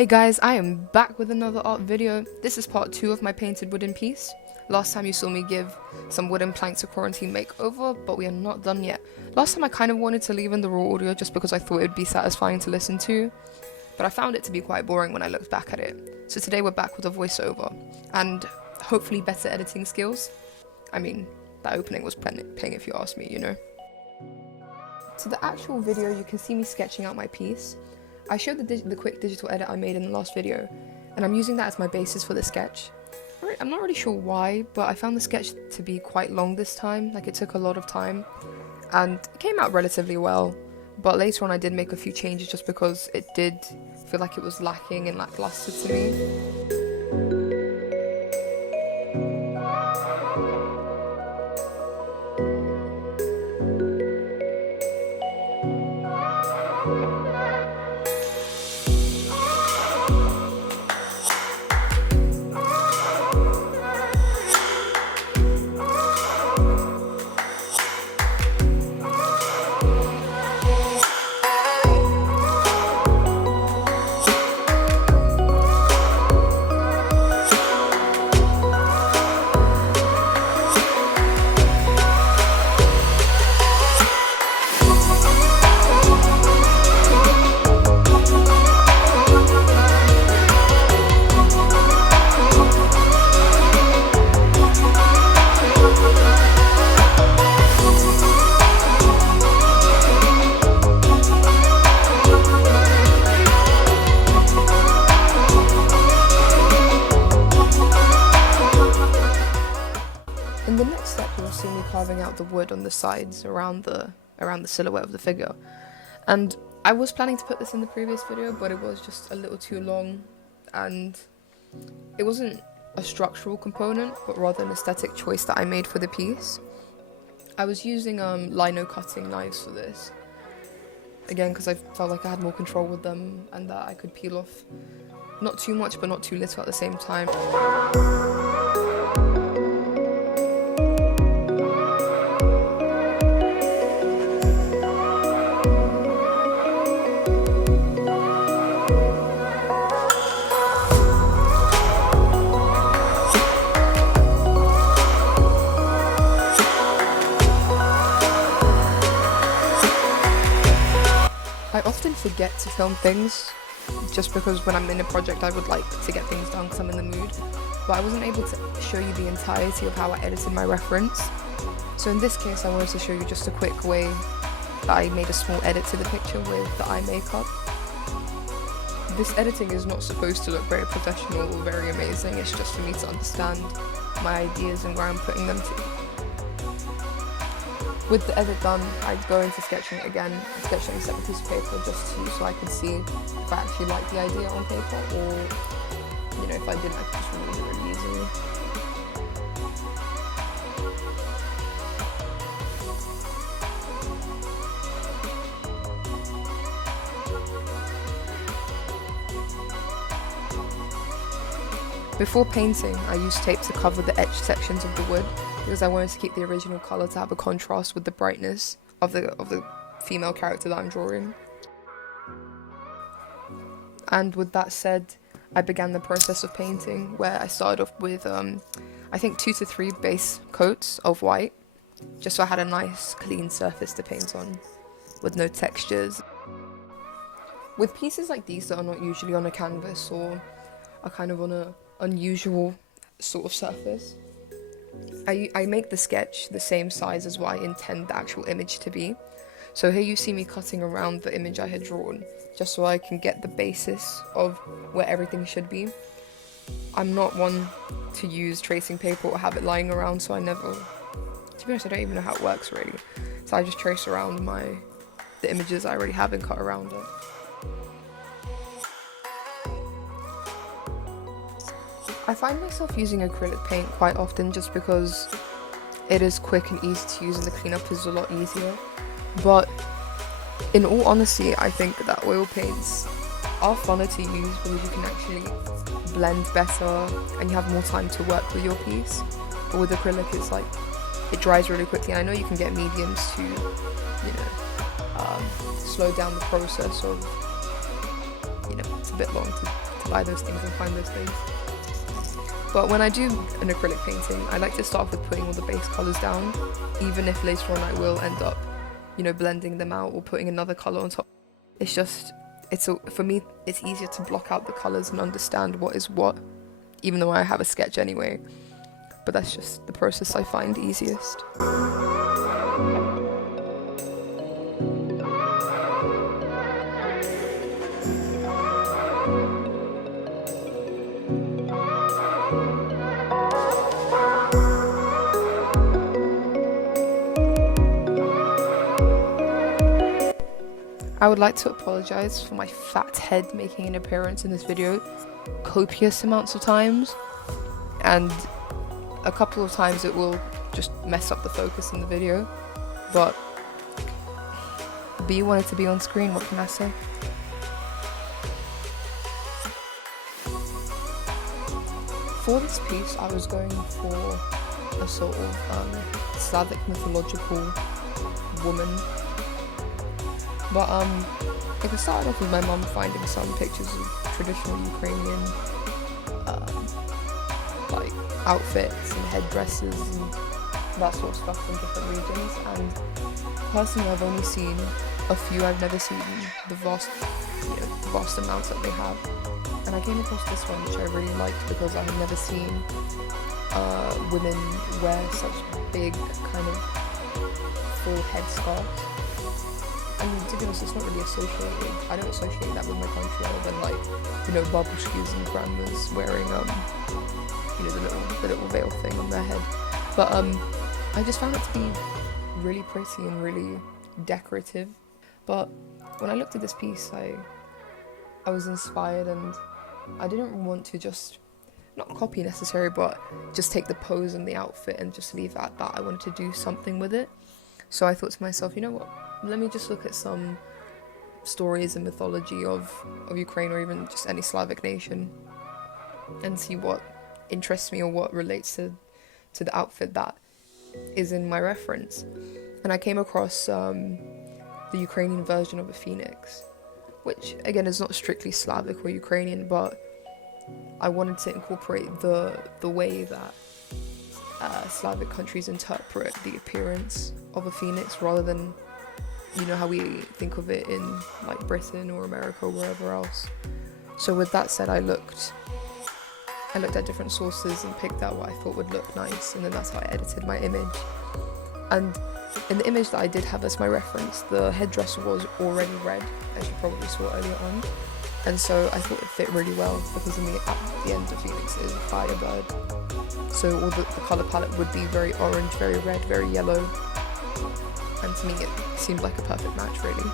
Hey guys, I am back with another art video. This is part 2 of my painted wooden piece. Last time you saw me give some wooden planks a quarantine makeover, but we are not done yet. Last time I kind of wanted to leave in the raw audio just because I thought it would be satisfying to listen to, but I found it to be quite boring when I looked back at it. So today we're back with a voiceover, and hopefully better editing skills. I mean, that opening was ping if you ask me, you know. To the actual video, you can see me sketching out my piece. I showed the quick digital edit I made in the last video, and I'm using that as my basis for the sketch. I'm not really sure why, but I found the sketch to be quite long this time, like it took a lot of time, and it came out relatively well, but later on I did make a few changes just because it did feel like it was lacking and lackluster to me. In the next step, you'll see me carving out the wood on the sides around the silhouette of the figure. And I was planning to put this in the previous video, but it was just a little too long, and it wasn't a structural component, but rather an aesthetic choice that I made for the piece. I was using lino cutting knives for this, again because I felt like I had more control with them and that I could peel off not too much but not too little at the same time. I often forget to film things just because when I'm in a project I would like to get things done because I'm in the mood, but I wasn't able to show you the entirety of how I edited my reference. So in this case I wanted to show you just a quick way that I made a small edit to the picture with the eye makeup. This editing is not supposed to look very professional or very amazing, it's just for me to understand my ideas and where I'm putting them to. With the edit done, I'd go into sketching it again, sketching a separate piece of paper just so I could see if I actually liked the idea on paper, or, you know, if I didn't, I could just remove it really easily. Before painting, I used tape to cover the etched sections of the wood because I wanted to keep the original colour to have a contrast with the brightness of the female character that I'm drawing. And with that said, I began the process of painting, where I started off with I think 2 to 3 base coats of white, just so I had a nice clean surface to paint on with no textures. With pieces like these that are not usually on a canvas or are kind of on a unusual sort of surface, I make the sketch the same size as what I intend the actual image to be. So here you see me cutting around the image I had drawn, just so I can get the basis of where everything should be. I'm not one to use tracing paper or have it lying around, so to be honest, I don't even know how it works really. So I just trace around the images I already have and cut around it. I find myself using acrylic paint quite often just because it is quick and easy to use and the cleanup is a lot easier. But in all honesty, I think that oil paints are funner to use because you can actually blend better and you have more time to work with your piece. But with acrylic, it's like, it dries really quickly. I know you can get mediums to, you know, slow down the process of, you know, it's a bit long to buy those things and find those things. But when I do an acrylic painting, I like to start off with putting all the base colours down, even if later on I will end up, you know, blending them out or putting another colour on top. It's just, for me, it's easier to block out the colours and understand what is what, even though I have a sketch anyway. But that's just the process I find easiest. I would like to apologise for my fat head making an appearance in this video copious amounts of times, and a couple of times it will just mess up the focus in the video, but B wanted to be on screen, what can I say? For this piece I was going for a sort of Slavic mythological woman. But it started off with my mum finding some pictures of traditional Ukrainian like outfits and headdresses and that sort of stuff from different regions, and personally I've only seen a few. I've never seen the vast amounts that they have, and I came across this one which I really liked because I had never seen women wear such big kind of full headscarves. And to be honest, it's not really associated. I don't associate that with my country other than, like, you know, babushkas and grandmas wearing you know, the little veil thing on their head. But I just found it to be really pretty and really decorative. But when I looked at this piece, I was inspired, and I didn't want to just not copy necessarily, but just take the pose and the outfit and just leave it at that. I wanted to do something with it. So I thought to myself, you know what? Let me just look at some stories and mythology of Ukraine, or even just any Slavic nation, and see what interests me or what relates to the outfit that is in my reference. And I came across the Ukrainian version of a phoenix, which again is not strictly Slavic or Ukrainian, but I wanted to incorporate the way that Slavic countries interpret the appearance of a phoenix, rather than, you know, how we think of it in like Britain or America or wherever else. So with that said, I looked at different sources and picked out what I thought would look nice, and then that's how I edited my image. And in the image that I did have as my reference, the headdress was already red, as you probably saw earlier on, and so I thought it fit really well because at the end the phoenix is a firebird, so all the colour palette would be very orange, very red, very yellow, and to me it seemed like a perfect match, really.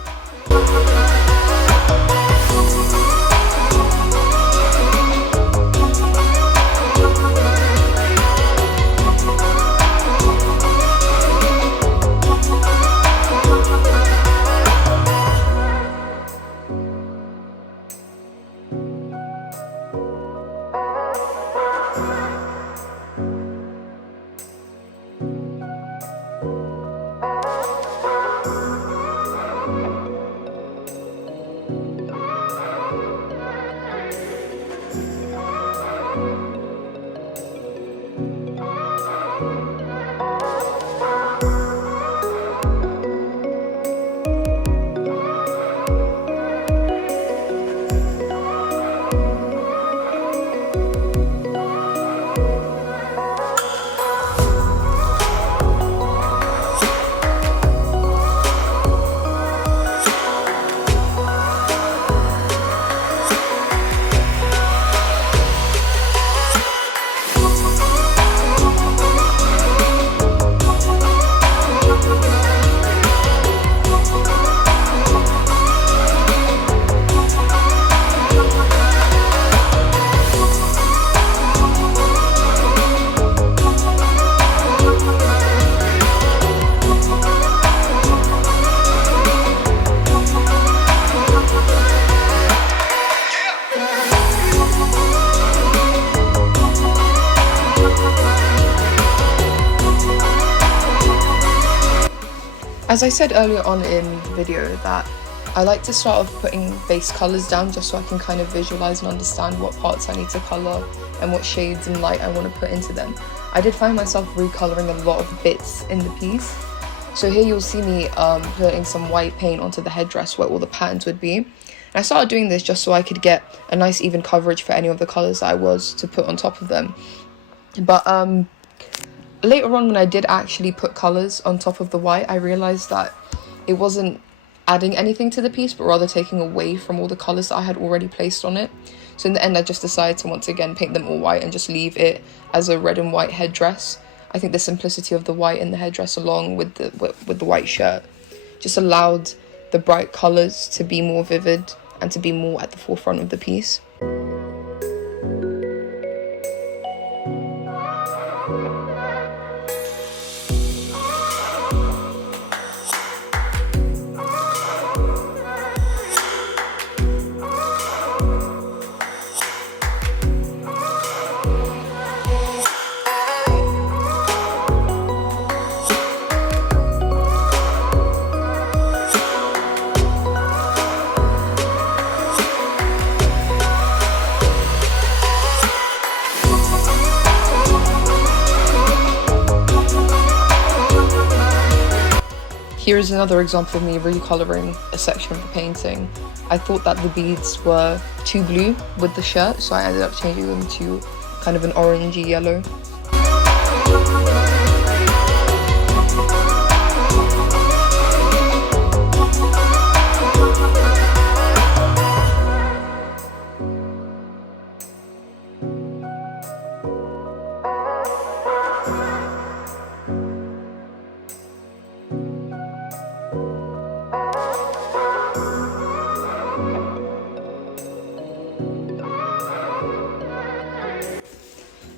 As I said earlier on in the video, that I like to start off putting base colours down just so I can kind of visualise and understand what parts I need to colour and what shades and light I want to put into them. I did find myself recolouring a lot of bits in the piece. So here you'll see me putting some white paint onto the headdress where all the patterns would be. And I started doing this just so I could get a nice even coverage for any of the colours that I was to put on top of them. But later on, when I did actually put colours on top of the white, I realised that it wasn't adding anything to the piece, but rather taking away from all the colours that I had already placed on it. So in the end, I just decided to once again paint them all white and just leave it as a red and white headdress. I think the simplicity of the white in the headdress along with the white shirt just allowed the bright colours to be more vivid and to be more at the forefront of the piece. Here is another example of me recolouring a section of the painting. I thought that the beads were too blue with the shirt, so I ended up changing them to kind of an orangey yellow.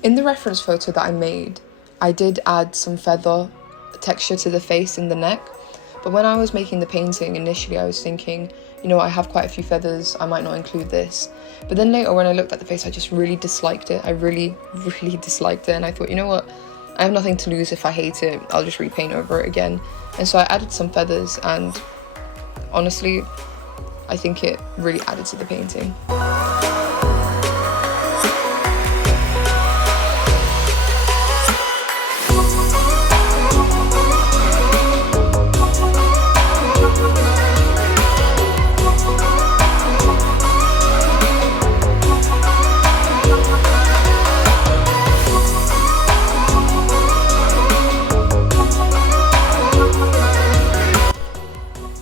In the reference photo that I made, I did add some feather texture to the face and the neck, but when I was making the painting initially I was thinking, you know, I have quite a few feathers, I might not include this. But then later when I looked at the face, I just really disliked it. I really disliked it, and I thought, you know what, I have nothing to lose. If I hate it, I'll just repaint over it again. And so I added some feathers, and honestly, I think it really added to the painting.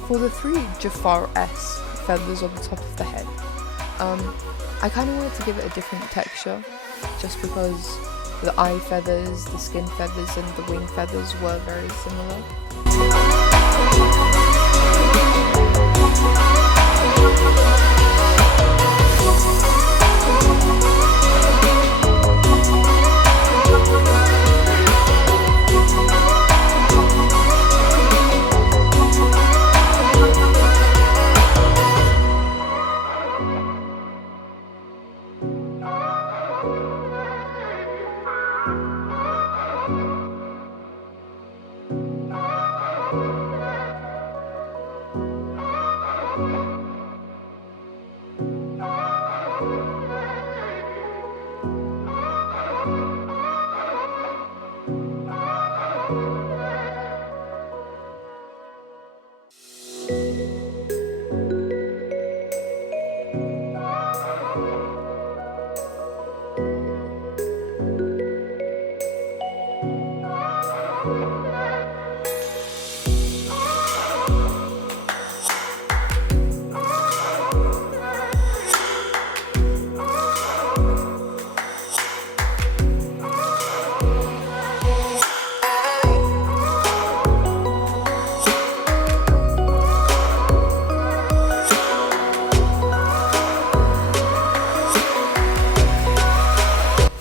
For the 3 Jafar-esque feathers on the top of the head, I kind of wanted to give it a different texture, just because the eye feathers, the skin feathers and the wing feathers were very similar.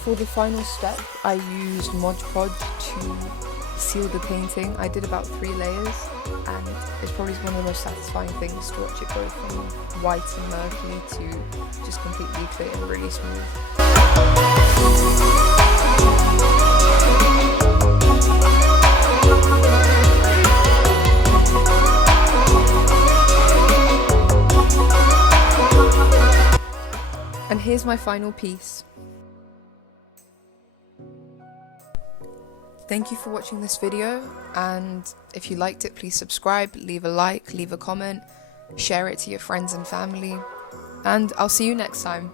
For the final step, I used Mod Podge to seal the painting. I did about 3 layers, and it's probably one of the most satisfying things to watch it go from white and murky to just completely clear and really smooth. And here's my final piece. Thank you for watching this video, and if you liked it, please subscribe, leave a like, leave a comment, share it to your friends and family, and I'll see you next time.